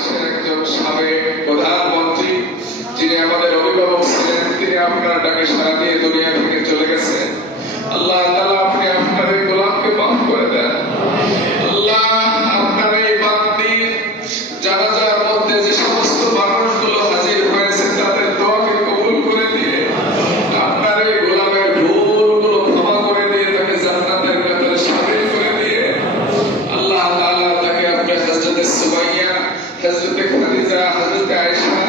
বাংলাদেশের একজন সাবেক প্রধানমন্ত্রী, যিনি আমাদের অভিভাবক ছিলেন, তিনি আপনার ডাকে সাড়া দিয়ে দুনিয়া থেকে চলে গেছেন। আল্লাহ তাআলা আপনি আপনার এই গোলামকে মাফ করে দেন। আল্লাহ আপনার এই বান্দির জানাজার মধ্যে যে সমস্ত মানুষগুলো হাজির হয়েছে তাদের দোয়াকে কবুল করে দিয়ে আপনার এই গোলামের ভুলগুলো ক্ষমা করে দিয়ে তাকে জান্নাতের কাতারে শামিল করে দিয়ে আল্লাহ তাআলা তাকে আপনি হযরত সুমাইয়া, হযরত খাদিজা, হযরত আয়েশা,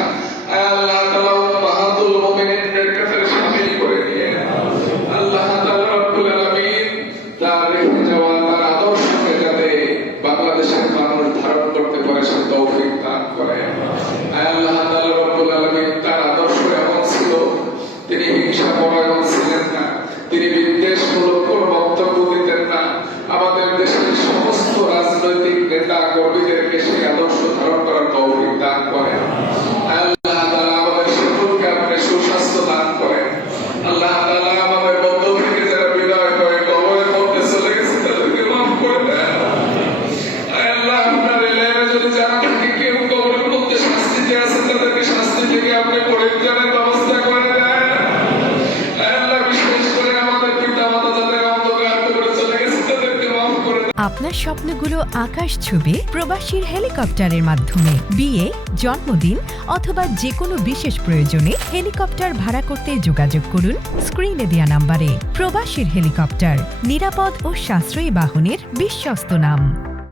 আল্লাহ তাআলা উম্মাহাতুল মুমিনিনের কাতারে শামিল করে দিয়ে আল্লাহ তাআলা রব্বুল আলামিন তার রেখে যাওয়া তার আদর্শকে যাতে বাংলাদেশের মানুষ ধারণ করতে পারে সে তৌফিক দান করেন। আল্লাহ তাআলা রব্বুল আলামিন তার আদর্শ এমন ছিল, তিনি হিংসা পরায়ণ ছিলেন না, তিনি বিদ্বেষমূলক কোনো বক্তব্য দিতেন না। আমাদের দেশের সমস্ত রাজনৈতিক নেতা কর্মীদেরকে সেই আদর্শ ধারণ করার তৌফিক দান করেন। আল্লাহ তাআলা আমাদের সকলকে আপনি সুস্বাস্থ্য দান করেন। আল্লাহ তাআলা আমাদের মধ্য থেকে যারা বিদায় করে কবরের মধ্যে চলে গেছে তাদেরকে মাফ করে দেন। আল্লাহ আপনার এলাকায় যদি জানা থাকে কেউ কবরের মধ্যে শাস্তিতে আছে তাদেরকে শাস্তি থেকে আপনি পরিত্রাণের ব্যবস্থা করে দেন। আল্লাহ বিশেষ করে আমাদের পিতামাতা যাদের অন্ধকার করে চলে গেছে তাদেরকে মাফ করে দেন। আপনার স্বপ্নগুলো আকাশ ছুবে প্রবাসীর হেলিকপ্টারের মাধ্যমে। বিয়ে, জন্মদিন অথবা যে কোনো বিশেষ প্রয়োজনে হেলিকপ্টার ভাড়া করতে যোগাযোগ করুন স্ক্রিনে দেয়া নাম্বারে। প্রবাসীর হেলিকপ্টার, নিরাপদ ও সাশ্রয়ী বাহনের বিশ্বস্ত নাম।